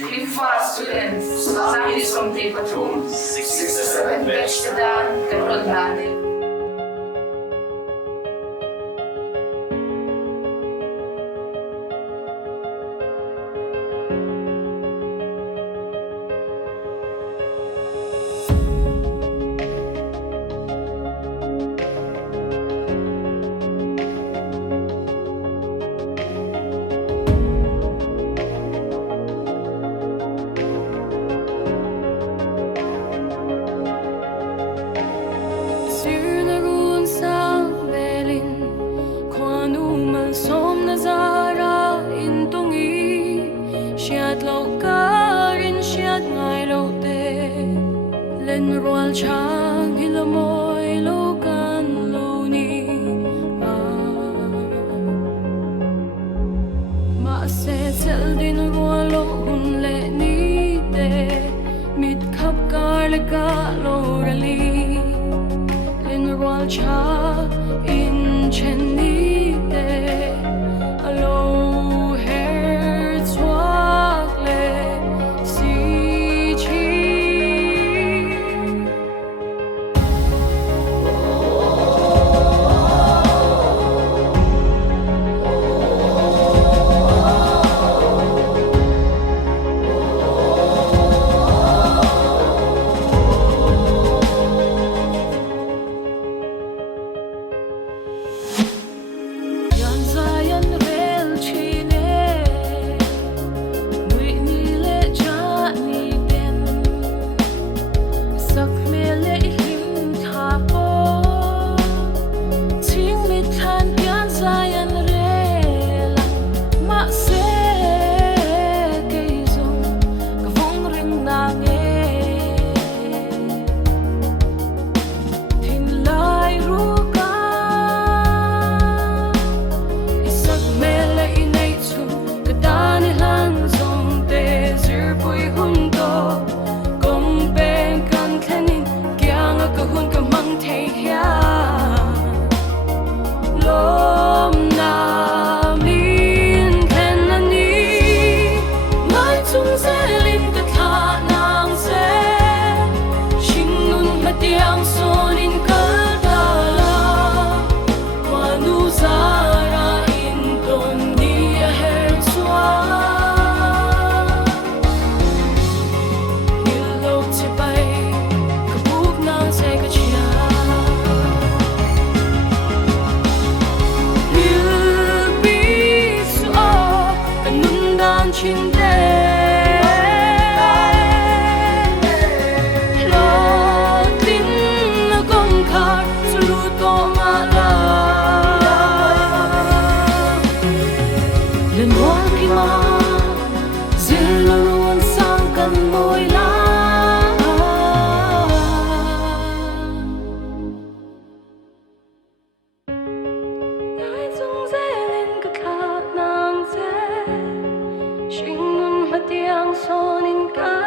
Clifford students, Scientist from Patroon, 67 batch dan Karol natin. Lên roal chang hila moi lo kan lo ni ma se sel din roal lo hun le ni te mit khap kar le ka lo rali lên roal cha in chen ni te alo her swak le si chi Chin de lo tin na gong kar sulu to ma la len wa ki ma zil lo ruan sang kan moi la nai zung ze len ka kha nang ze Hãy subscribe cho kênh Ghiền Mì Gõ để không bỏ lỡ những video hấp dẫn.